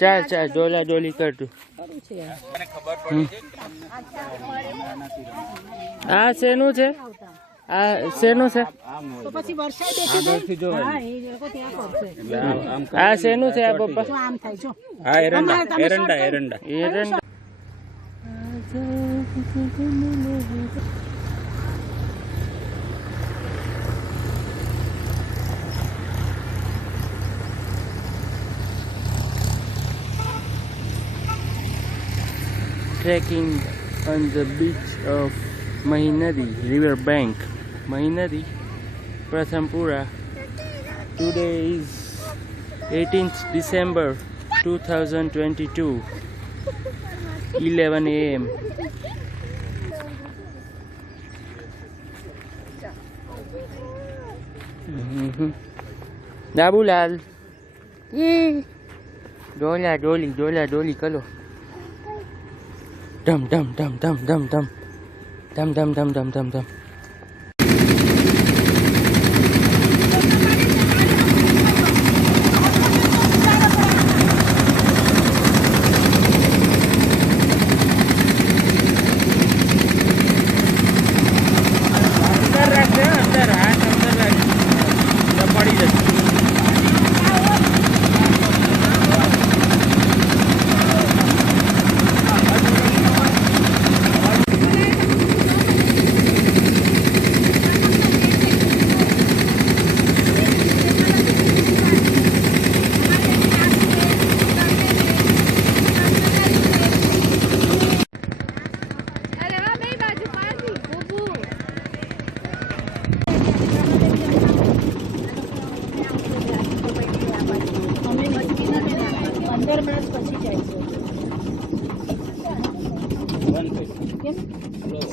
ચાલ ચાલ ડોલા ડોલી કર તું. આ શેનું છે? આ શેનું છે? આ શેનું છે આ પપ્પા? હા એરંડા એરંડા એરંડા એરંડા. Trekking on the beach of Mahinadi river bank, Mahinadi, Prathampura. Today is 18th December 2022, 11 AM. Dabulal, dola doli kalo. Dum dum dum dum dum dum dum dum dum dum dum dum.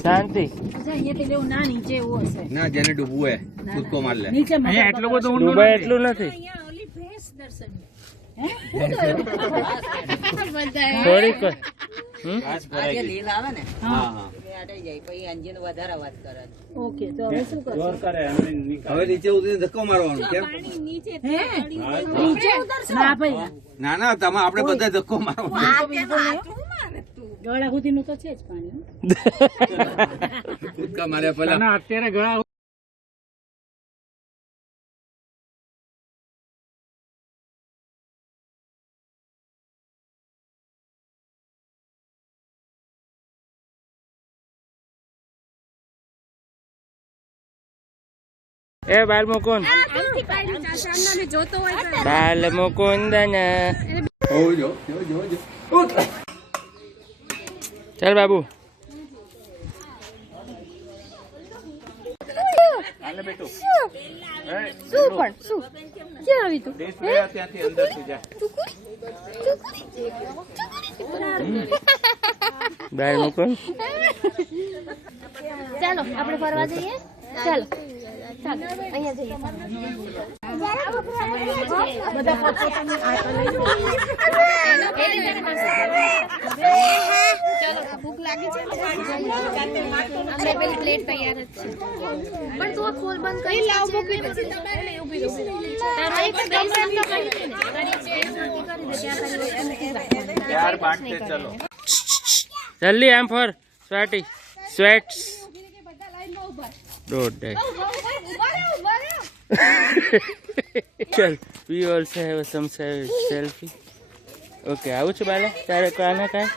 શાંતિ ના જેને ડૂબવું હે કૂદકો માર લે. એટલું બધું ડૂબાય એટલું નથી. થોડીક હવે નીચે ઉતરીને ધક્કો મારવાનો. કેમ? ના ના તમે આપણે બધા ધક્કો મારવાનો. ગળા સુધી નું તો છે જ પાણી. કૂદકા માર્યા પેલા અત્યારે ગળા એ બાલ મુકુંદ બાલ મુકુંદ ચાલ બાબુ. બાલ મુકુંદ ચાલો આપણે ફરવા જઈએ. ચાલો અહીંયા જઈએ. ભૂખ લાગી છે પ્લેટ તૈયાર જ છે પણ તું ખોલ બંધ કરી લાવ. જલ્દી આમ ફર સ્વેટી સ્વેટ્સ don't die. Chal, we also have some selfie. Okay, આવું છે બાલા તારે કાના કાય?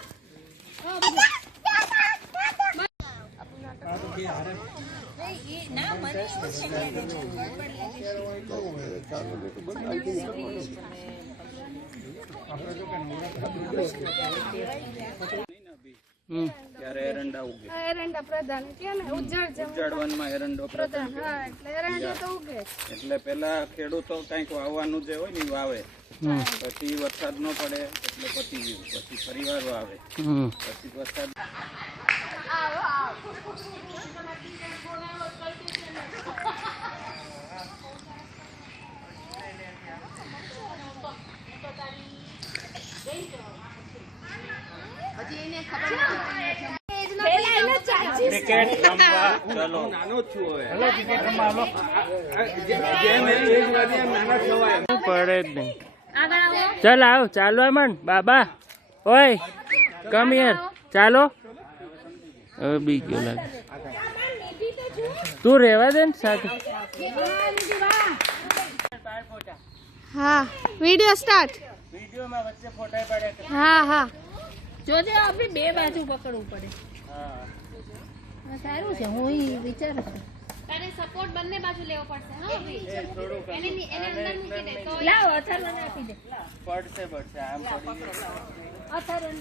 ત્યારે એરંડા ઉગે. એરંડા પ્રધાન કે ને ઉજાડવામાં એરંડો પ્રધાન. હા એટલે એરંડા તો ઉગે. એટલે પેલા ખેડૂતો કંઈક વાવવાનું જે હોય ને વાવે, પછી વરસાદ ન પડે એટલે પતી ગયું, પછી ફરીવાર વાવે, પછી વરસાદ એને ખબર ક્રિકેટ રમવા ચલો. પડે જ નહીં. ચાલ આવ, ચાલો અમન બાબા. ઓય કમ હિયર, ચાલો. હવે બી ગયો લાગે. તું રહેવા દે ને સાથે. હા વિડિયો સ્ટાર્ટ. વિડીયોમાં વચ્ચે ફોટા પડે. હા હા જોજે આપણે બે બાજુ પકડવું પડે. હા. સારું છે, હું ઈ વિચારું છું. તારે સપોર્ટ બંને બાજુ લેવો પડશે હા ભાઈ. થોડુંક એને અંદર મૂકી દે તો લાવ અથર્વને આપી દે. પડશે આમ પડી ગયું. અથર્વને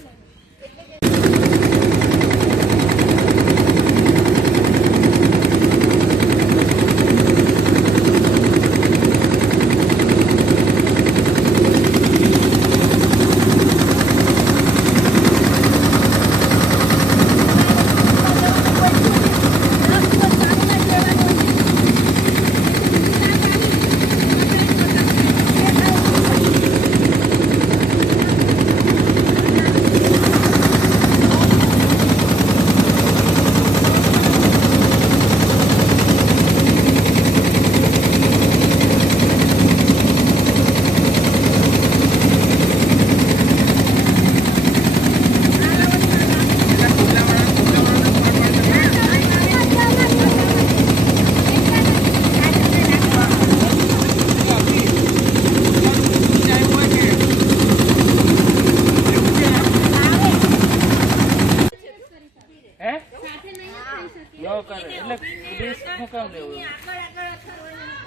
નો કરે એટલે ડિસ્ક નું કામ લેવું.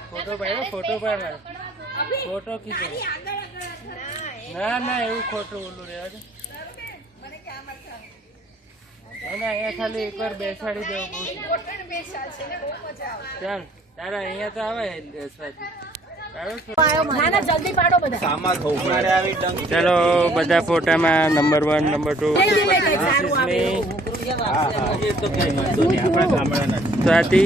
ફોટો પાડ્યો, ફોટો પાડવાનો, ફોટો કીધો. ના ના એવું ખોટું ઓલું રહેવા દે. ના અહીંયા ખાલી એકવાર બેસાડી દેવું બહુ. ચાલ તારા અહીંયા તો આવે સ્વાતિ. જલ્દી પાડો બધા. અમારે આવી ડંક ચાલો બધા ફોટામાં નંબર 1 નંબર 2 સ્વાતિ.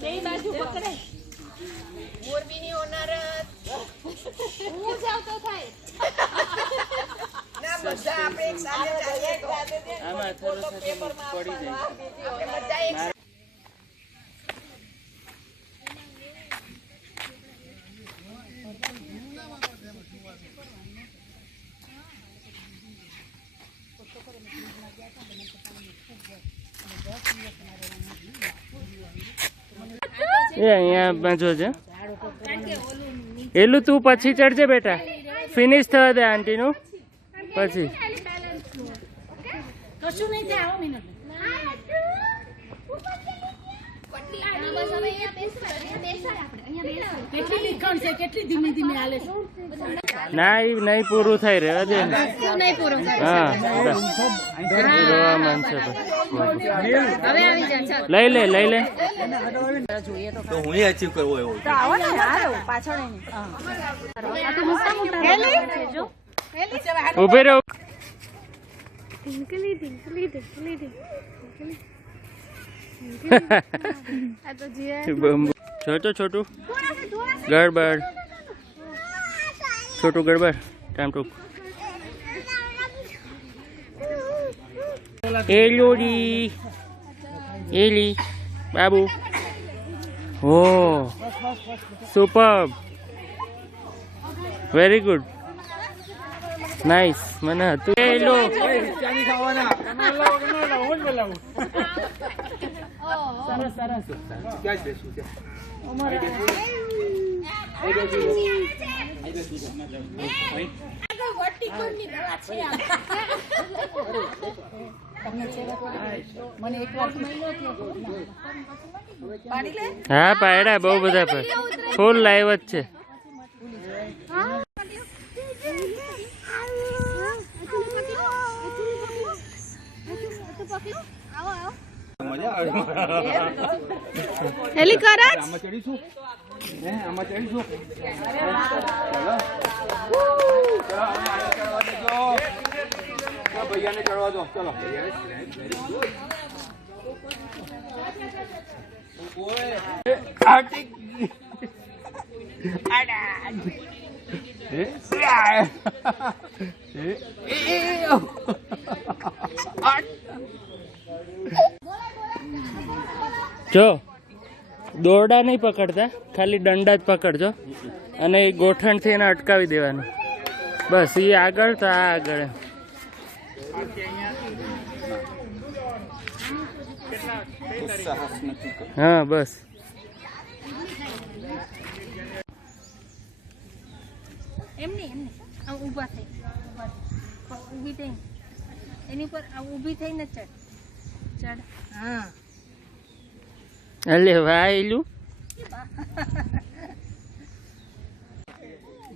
બે બાજુ પકડે. હું જાવ તો થાય. આમાં થોડું પડી જાય. એ અહીંયા જોજે. એલું તું પછી ચડજે બેટા, ફિનિશ થવા દે આંટીનું પછી. કશું નહીં થાય. આવો મિનિટ. કેટલી લીખણ છે, કેટલી ધીમે ધીમે હાલે છે. ના એ નહીં પૂરું થાય રહેવા દે ને. નહીં પૂરો હા રોવા માંડશે હવે આવી જા ચાલ. લઈ લે લઈ લે. તો હું અચીવ કરવો એવો ઉભે રહો. ઢીંકલી ઢીંકલી ઢીંકલી ઢીંકલી. આ તો જીયા छोटू छोटू गड़बड़, छोटू गड़बड़ टाइम टू. एलोडी एली बाबू. Oh, superb, very good, nice. મને હતું એલો મને એકવાર મહિનો થયો પાડી લે. હા પાયડા બહુ બધા પર ફૂલ લાઈવ જ છે. હેલી કર જ આમાં ચડીશું હે આમાં ચડીશું ચલો ભૈયાને ચડવા દો ચલો જો દોરડા નહીં પકડતા, ખાલી દંડા જ પકડજો અને એ ગોઠણથી એને અટકાવી દેવાનું. બસ એ આગળ તો આ આગળ. હા બસ. એમની ઊભા થઈ ઊભી થઈ એની પર ઊભી થઈને ચડ. હા અલે વાહ એલું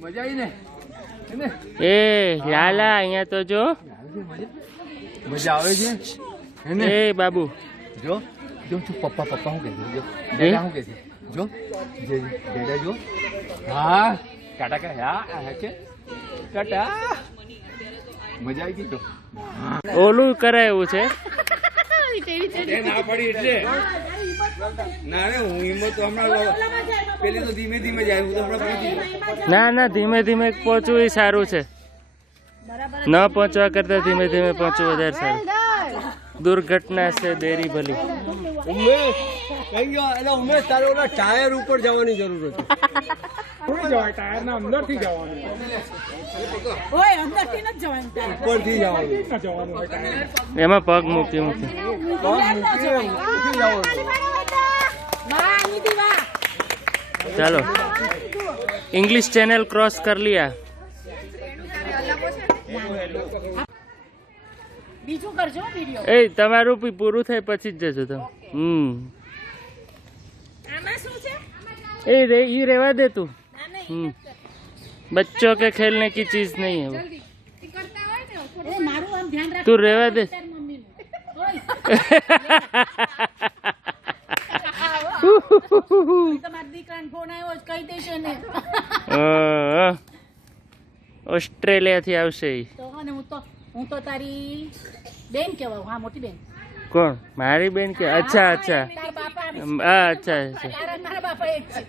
મજા આવી ને એ લાલા અહીંયા તો જો મજા આવે છે એ બાબુ જો જો તું પપ્પા પપ્પા શું કહે જો ડેડા શું કહે છે જો ડેડા જો હા ટાટા કે હા કે ટાટા મજા આવી ગઈ તો ઓલું કરાયું છે. ના પડી એટલે ના રે હું હિંમત તો હમણાં પેલી તો ધીમે ધીમે જાય હું તો હમણાં ના ના ધીમે ધીમે પહોંચવું એ સારું છે. ન પહોંચવા કરતા ધીમે ધીમે પહોંચવું વધારે સારું. દુર્ઘટના છે દેરી ભલી. ઉમેશ તારે ઓલા ટાયર ઉપર જવાની જરૂર હતી. ઓય અંદરથી ન જવાનું તારે. ઉપરથી જવાનું એમાં પગ મૂકી મૂકી. વાહ નીતિ વાહ. ચાલો इंग्लिश चैनल क्रॉस कर लिया. બીજું કરજો વિડિયો. એ તમારું બી પૂરું થાય પછી જ જજો તમે. આમાં શું છે? એ રે ઈ રેવા દે તું. बच्चों के खेलने की चीज नहीं है वो. એ મારું આમ ધ્યાન રાખ. તું રેવા દે. તાર મમ્મીનું. ઓય તમારા દીકરાને ફોન આવ્યો છે કહી દેશે ને. ઓસ્ટ્રેલિયા થી આવશે ઈ. તો અને હું તો તારી બેન કહેવાય. હા મોટી બેન. કોણ? મારી બેન કે? અચ્છા અચ્છા તારા બાપા હા અચ્છા અચ્છા. તારા મારા બાપા એક છે.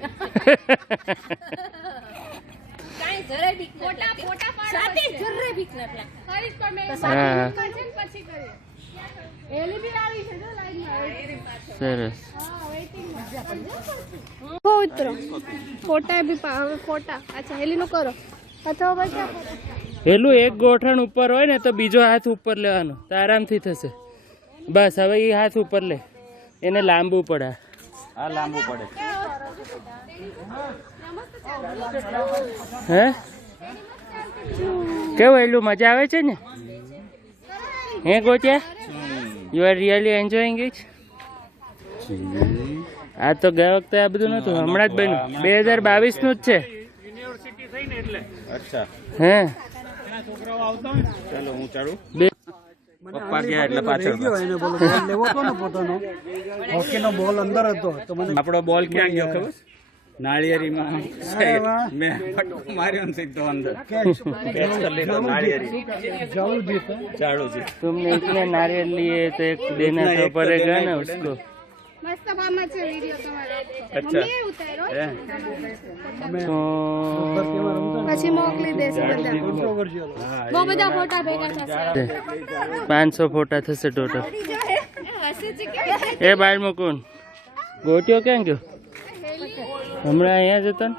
કાઈ જરાય બીક ન લાગે. ફોટા પાડો. સાથી જરાય બીક ન લાગે. કરીશ તો મેં. હા પછી કરીએ. એલી બી આવી છે જો લાઈનમાં. સરસ. हो उतरो फोटा भी फोटा अच्छा हेली नो करो अथवा बच्चा પેલું એક ગોઠણ ઉપર હોય ને તો બીજો હાથ ઉપર લેવાનો તો આરામથી થશે. બસ હવે એ હાથ ઉપર લે, એને લાંબુ પડે. હા લાંબુ પડે. હે કેવું એટલું મજા આવે છે ને? હે ગોત્યા you are really enjoying it? આ તો ગયા વખતે આ બધું નતું, હમણાં જ બન્યું. 2022 નું જ છે. અચ્છા હે ચાલો હું ચાલું. બે પપ્પા ગયા એટલે પાછળ લેવો હતો ને પોતાનો હોકીનો બોલ અંદર હતો તો મને આપણો બોલ ક્યાં ગયો ખબર? નાળિયેરીમાં મેં ફટકો માર્યો ને સીધો અંદર. કેચ કરી લીધો નાળિયેરી. ચાલુ છે. तुमने इतने नारियल लिए तो एक देना तो पड़ेगा ना उसको. मस्त मामा से वीडियो तुम्हारा અચ્છા मम्मी उतारो હે? तो પછી મોકલી દેશે બધા બહુ બધા ફોટા ભેગા થશે 500 ફોટા થશે ટોટલ. એ બાર મુકુન ગોટ્યો ક્યાં ગયો? હમણાં અહીંયા જ હતો ને.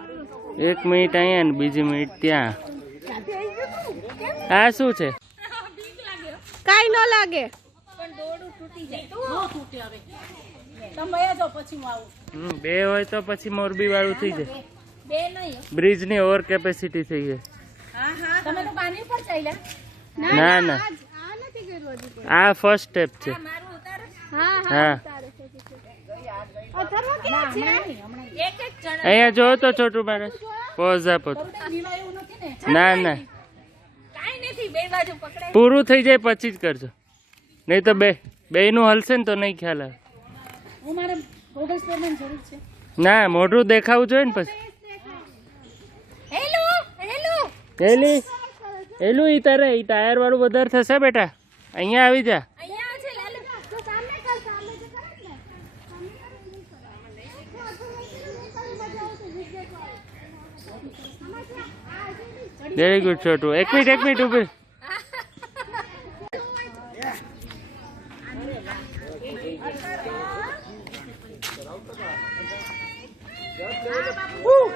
1 મિનિટ અહીંયા ને બીજી મિનિટ ત્યાં. આ શું છે? કાઈ ન લાગે પણ દોરડું તૂટી જાય. નો તૂટે હવે. તમે વયા જાઓ પછી હું આવું. બે હોય તો પછી મોરબી વાળું થઈ જાય. બે નહીં. બ્રિજ ની ઓવર કેપેસિટી થઈ જાય. તમે તો પાણી ઉપર ચાલ્યા. ના ના આ નથી કર્યું હજી કોઈ. આ ફર્સ્ટ સ્ટેપ છે. હા હા. હા તારે છે અથર્વ ક્યાં છે? અહીંયા જો તો છોટું મારે પોઝ આપો તો. નીવા એવું નથી ને. ના ના કાંઈ નથી, બે બાજુ પકડાય. પૂરું થઈ જાય પછી જ કરજો, નહીં તો બેયનું હલશે ને તો નહીં ખ્યાલ આવે. હું મારે ગોગલ્સ પહેરવાની જરૂર છે. ના મોઢું દેખાવું જોઈએ ને પછી. Hello hello. એલી એલું ઈ તારે ઈ ટાયર વાળું વધારે થશે બેટા, અહીંયા આવી જા. અહીંયા છે લાલુ. તો સામે કર, સામે તો કરે જ ને. વેરી ગુડ છોટું. એક મિનિટ ઊભી. હું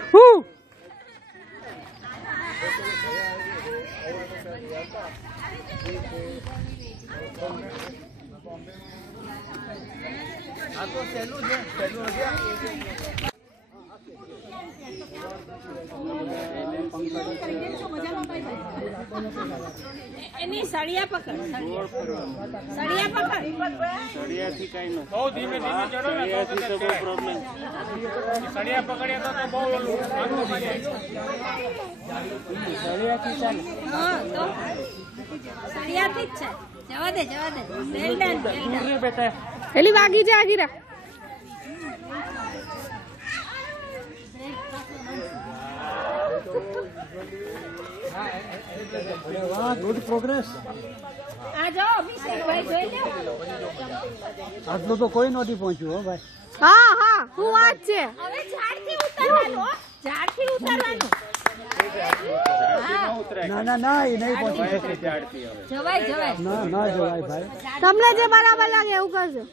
એની સળિયા પકડ. સળિયા પકડ. સળિયાથી કાંઈ ન. બહુ ધીમે ચડો ને તો બહુ પ્રોબ્લેમ. સળિયા પકડ્યા તો બહુ સળિયાથી ચાલે. હા તો સળિયાથી જ છે. જવા દે જવા દે. વેલ ડન વેલ ડન. રે બેટા એલી વાગી જા આગીરા. Good progress. આ જો અભિષેક ભાઈ જોઈ લે. આટલું તો કોઈ નહોતી પહોંચ્યું હો ભાઈ. હા હા શું વાત છે? હવે ઝાડથી ઉતારવાનું હો. ઝાડથી ઉતારવાનું. ના ના ના એ નહીં પહોંચી શકે. જવાય જવાય. ના ના જવાય ભાઈ. તમને જે બરાબર લાગે એવું કરજો.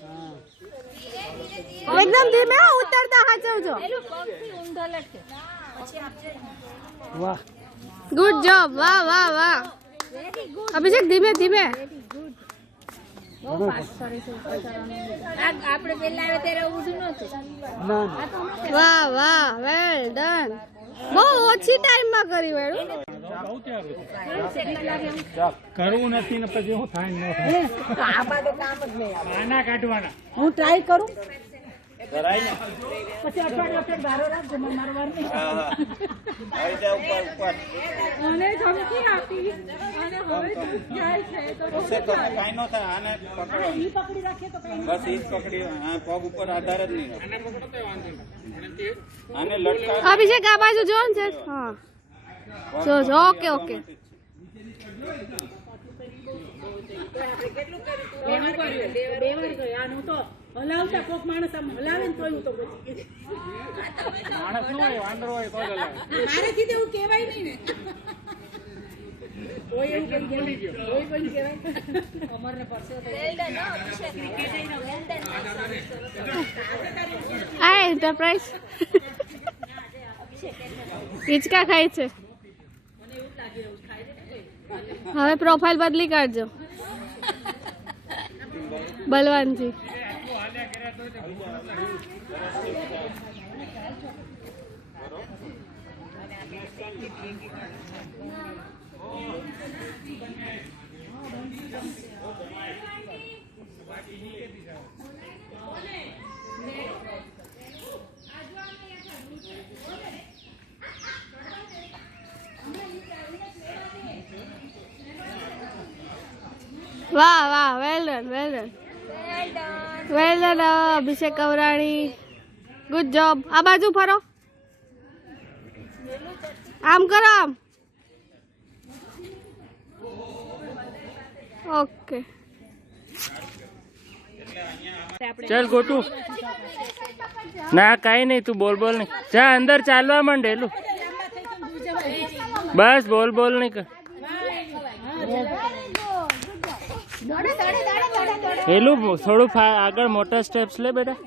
એકદમ ધીમે હો, ઉતરતા હાચવજો. પેલું પગથી ઊંધો લટકે. પછી આપજે. વાહ. Good job. વાહ વાહ વાહ. Very good. અભિષેક ધીમે ધીમે. આપણે પેલા આવે ત્યારે ઊંધું નહોતું. ના ના વાહ વાહ વેલ ડન. બહુ ઓછી ટાઈમ માં કરી વેળું. કરવું નથી ને પછી હું થાય ન આના કાઢવાના. હું ટ્રાય કરું. પછી અઠવાડિયે બારો રાખજો, મને મારો વાર નહીં. મને ધમકી આપી અને હવે જાય છે તો કાંઈ ન થાય, આને પકડો ઈ પકડી રાખીએ તો કઈ બસ, ઈ જ પકડી, આ પગ ઉપર આધાર જ નહીં આને લટકાવ. અભિષેક આ બાજુ જો ને છે. હા જો જો ઓકે ઓકે. બે વાર ગયો. આનું તો હલાવતા કોક માણસ આમ હલાવે ને તોય હું તો બચી ગઈ. માણસ નું હોય વાંદરો હોય તો જ હલાવે. મારેથી તો એવું કહેવાય નહીં ને. કોઈ એવું કરી ગયો કોઈ પણ કહેવાય. અમરને પરસે તો આ એન્ટરપ્રાઇઝ હિચકા ખાય છે. હવે પ્રોફાઇલ બદલી કાઢજો બલવાનજી. વાહ વાહ well done well done well done Abhishek Kavrani. Good job. આ બાજુ ફરો. આમ કરો આમ. ઓકે ચાલ ગોટું. ના કાંઈ નહીં, તું બોલ નહીં. જા અંદર ચાલવા માંડ. એલું બસ બોલ નહીં કર. એલું થોડું આગળ મોટા સ્ટેપ્સ લે બેટા.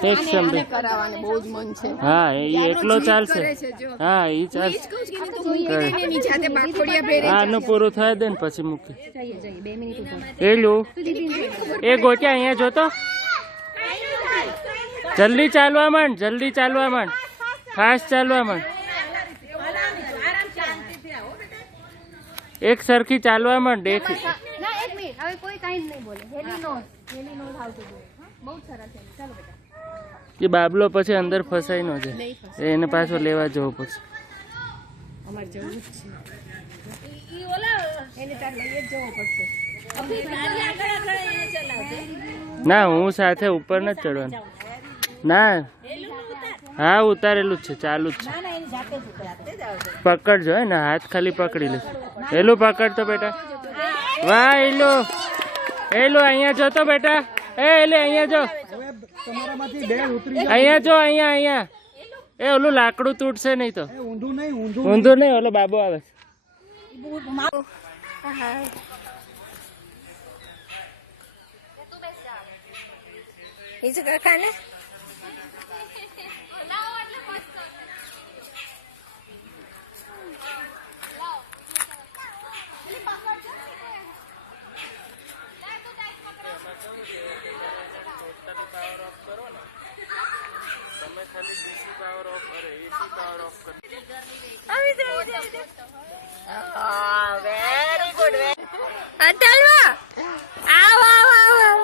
Take something. હા એ એકલો ચાલશે. હા એ ચાલશે. આનું પૂરું થાય દે ને પછી મૂકી. એલું એ ગોટ્યા અહીંયા જોતો. જલ્દી ચાલવા માંડ ફાસ્ટ ચાલવા માંડ. એક સરખી ચાલવા માંડ એક ના 1 મિનિટ હવે કોઈ કાંઈ જ નહીં બોલે હેલી નોઝ હાઉ ટુ ડુ બહુ સરસ છે ચાલો બેટા એ બાબલો પછી અંદર ફસાઈ ન જાય એને પાછો લેવા જવો પડશે અમારે જવું જ છે ઈ ઓલા એને તાર લઈ જ જવો પડશે અભી ગાડી આગળ એને ચલાવજે ના હું સાથે ઉપર નથી ચડવાનું ના હા ઉતારેલું જ છે ચાલુ જ છે ના એની જાતે જ ઉતરશે પકડજો હે ને હાથ ખાલી પકડી લે એલું પકડતો બેટા વાહ એલું અહીંયા જો તો બેટા એલે અહીંયા જો તમારામાંથી બે ઉતરી અહીંયા જો અહીંયા એ ઓલું લાકડું તૂટશે નહીં તો ઊંધું નહીં ઊંધું નહીં ઓલો બાબો આવે ઈજ કાકાને વેરી ગુડ અટલવા આવ આવ આવ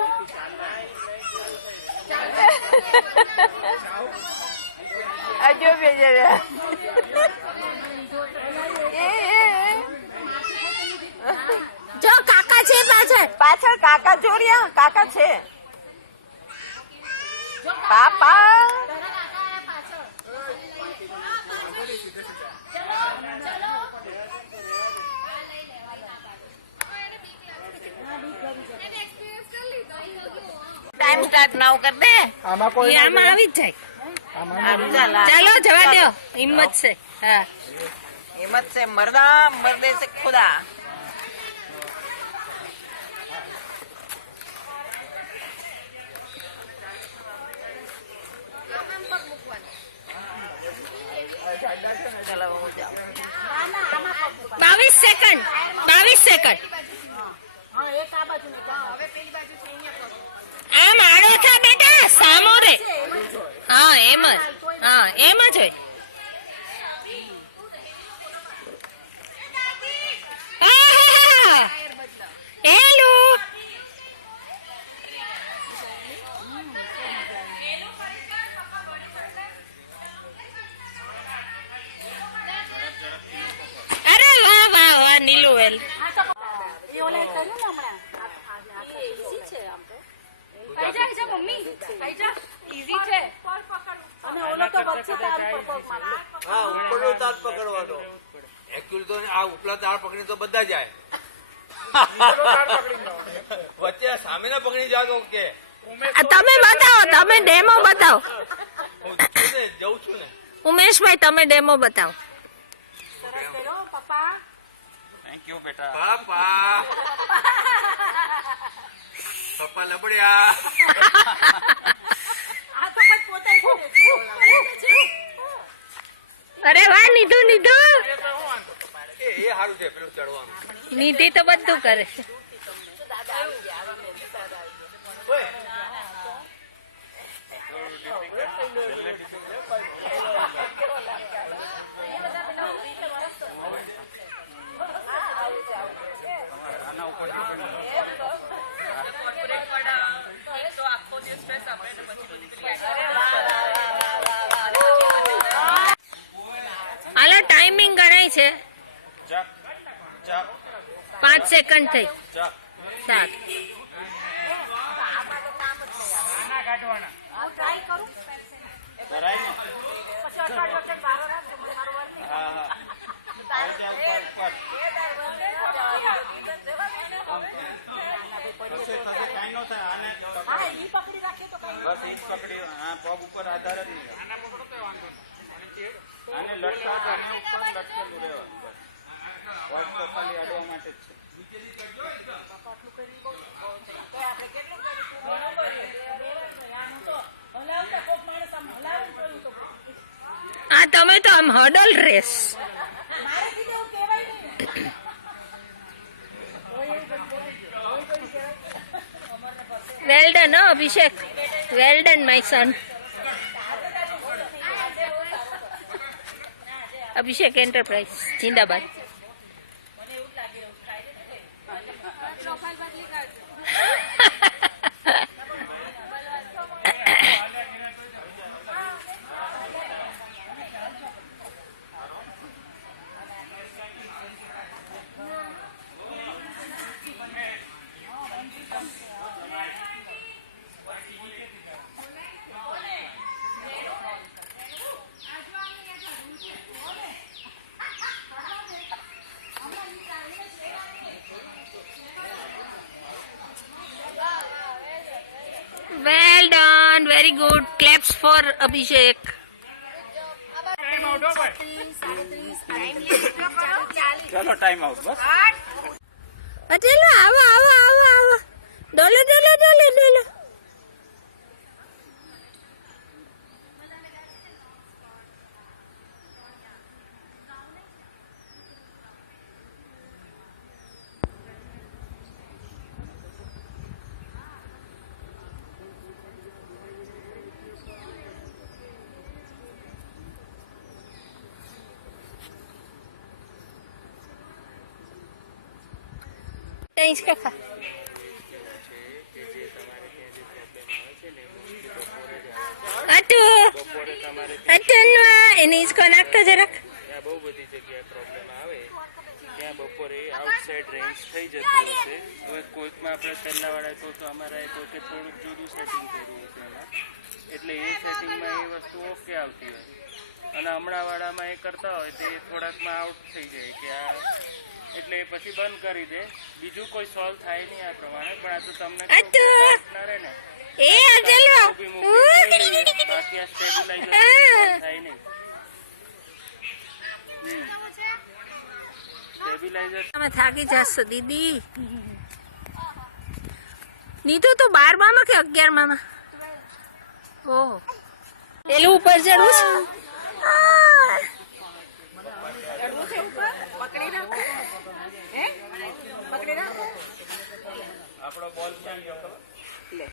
અજો બેજરા જો કાકા છે પાછળ કાકા જોરિયા કાકા છે પાપા ટાઈમ સ્ટાર્ટ નાવ કર દે આમાં આવી જ જાય ચાલો જવા દો હિંમત છે હા હિંમત છે મર્દા મર્દે से खुदा बावीस सेकंड આમ આડો થા બેટા સામો રે હા એમ જ હોય હેલો અરે વાહ વાહ વાહ નીલુવેલ ઉપલા તાળ પકડી તો બધા જાય વચ્ચે સામે ના પકડી જાઓ કે તમે બતાવો તમે ડેમો બતાવો હું જઉં છું ને ઉમેશભાઈ તમે ડેમો બતાવો થેન્ક યુ બેટા પાપા પપ્પા લબડ્યા અરે વાહ નીધુ એ સારું છે પેલું ચડવાનું નીધિ તો બધું કરે છે હાલો ટાઈમિંગ ગણાય છે 5 સેકન્ડ થઈ 7 બસ ઈ જ પકડી હા પગ ઉપર આધાર જ નહીં આને લટકા આને ઉપર લટકેલું રહેવાનું બસ પગ તો ખાલી અડવા માટે જ આ તમે તો આમ hurdle race well done Abhishek well done my son Abhishek enterprise જિંદાબાદ Well done, very good. Claps for Abhishek. ચલો ટાઈમ આઉટ બસ. ચલો આવો આવો આવો આવો. ડોલો ડોલો ડોલો ડોલો. इसका खा अटू अटू એને इसको નાખતો જરાક. ત્યાં બહુ બધી જગ્યાએ પ્રોબ્લેમ આવે, ત્યાં બપોરે આઉટસાઇડ રેન્જ થઈ જતું હશે. હવે કોઈકમાં આપણે પહેલાવાળા તો અમારા કોઈકે થોડુંક જુદું સેટિંગ કર્યું છે એમાં, એટલે એ સેટિંગમાં એ વસ્તુ ઓકે આવતી હોય, અને હમણાંવાળામાં એ કરતા હોય તો એ થોડાકમાં આઉટ થઈ જાય કે આ, એટલે એ પછી બંધ કરી દે. બીજું કોઈ સોલ્વ થાય નહીં આ પ્રમાણે, પણ આ તો તમને ના રહે ને. એ ચલો બાકી આ સ્ટેબિલાઇઝર થાય નહીં. સ્ટેબિલાઇઝર તમે થાકી જશો દીદી. નીતુ તો 12માં કે 11માં? ઓહો, પેલું ઉપર ચડવું છે. આપણો બોલ ક્યાં ગયો ખબર?